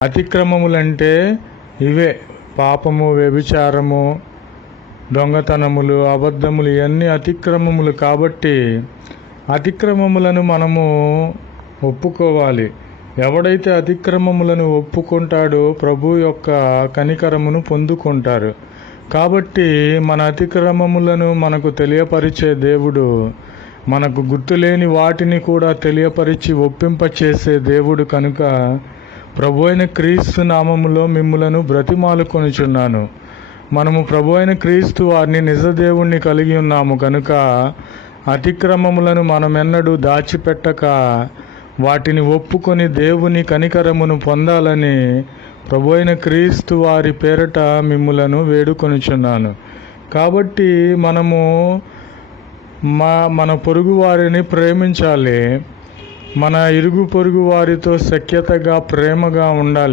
అతిక్రమములంటే ఇవే: పాపము, వ్యభిచారము, దొంగతనములు, అబద్ధములు, ఇవన్నీ అతిక్రమములు. కాబట్టి అతిక్రమములను మనము ఒప్పుకోవాలి. ఎవడైతే అతిక్రమములను ఒప్పుకుంటాడో ప్రభు యొక్క కనికరమును పొందుకుంటారు. కాబట్టి మన అతిక్రమములను మనకు తెలియపరిచే దేవుడు, మనకు గుర్తులేని వాటిని కూడా తెలియపరిచి ఒప్పింపచేసే దేవుడు కనుక ప్రభు అయిన క్రీస్తు నామములో మిమ్ములను బ్రతిమాలుకొనుచున్నాను. మనము ప్రభు అయిన క్రీస్తు వారిని నిజదేవుణ్ణి కలిగి ఉన్నాము కనుక అతిక్రమములను మనమెన్నడూ దాచిపెట్టక వాటిని ఒప్పుకొని దేవుని కనికరమును పొందాలని ప్రభు అయిన క్రీస్తు వారి పేరట మిమ్ములను వేడుకొనుచున్నాను. కాబట్టి మనము మన పొరుగు వారిని ప్రేమించాలి. మన ఇరుగు పొరుగు వారితో సఖ్యతగా, ప్రేమగా ఉండాలి.